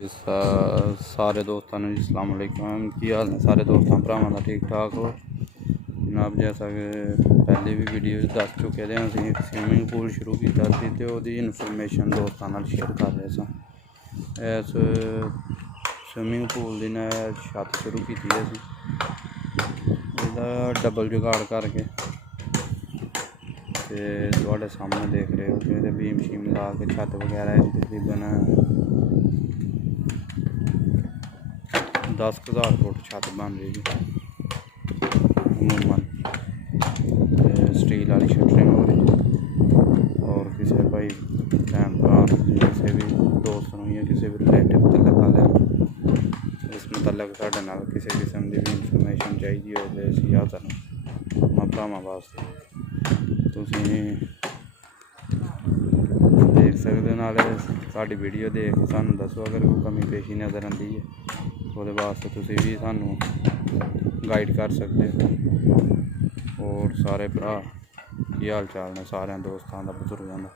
सारे दोस्तों ने अस्सलाम वालेकुम। की हाल ने सारे दोस्तों भरावां दा ठीक ठाक हो जनाब। जैसा कि पहले भी वीडियो दस चुके थे असीं एक स्विमिंग पूल शुरू किया सी ते ओहदी इनफॉर्मेशन दोस्तों नाल शेयर कर रहे सां। इस स्विमिंग पूल दी ने छत शुरू की असीं इहदा डबल जुगाड़ करके ते तुहाडे सामने देख रहे हो कि बीम शीम ला के छत वगैरह तकरीबन 10,000 फुट छत बन रही है अमूमन। स्टील वाली शटरिंग हो रही और किसी भाई भैन भरा किसी भी दोस्त या किसी भी रिलेटिव तलक आए इस मतलब साढ़े नाल किसी किस्म की भी इंफॉर्मेशन चाहिए हो तो असीं हाज़र मां भरावां वास्ते। तुसीं देख सकते नाले साडी वीडियो देख के सानूं दसो अगर कोई कमी पेशी नज़र आती है ਉਹਦੇ वास्ते तुसीं भी सानू गाइड कर सकते हो। और सारे भरा की हाल चाल ने सारे दोस्तों का बजुर्गों का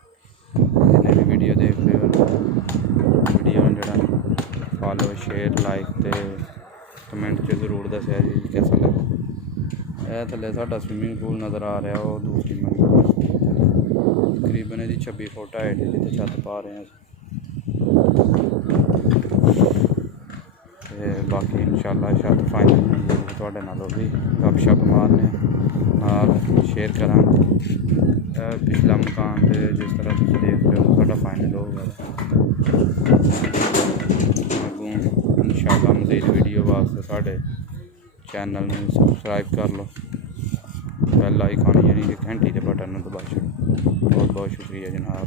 जिन्हें भी वीडियो देख रहे हो वीडियो जो फॉलो शेयर लाइक तो कमेंट जरूर दस्या जी कैसा लगा। यह थले साडा स्विमिंग पूल नज़र आ रहा वो दूसरी मंजिल तकरीबन यदि 26 फुट हाइट है जिते छत पा रहे हैं। बाकी इंशाल्लाह छत फाइनल तुहाडे नाल भी गपशप मारने नाल शेयर करा। पिछला मकान ते जिस तरह तुम देख रहे हो साडा फाइनल होगा। अगों इंशाल्लाह मज़ीद वीडियो वास्ते साडे चैनल में सबसक्राइब कर लो, बैल आइकन यानी कि घंटी के बटन दबाई छोड़ो। बहुत बहुत शुक्रिया जनाब।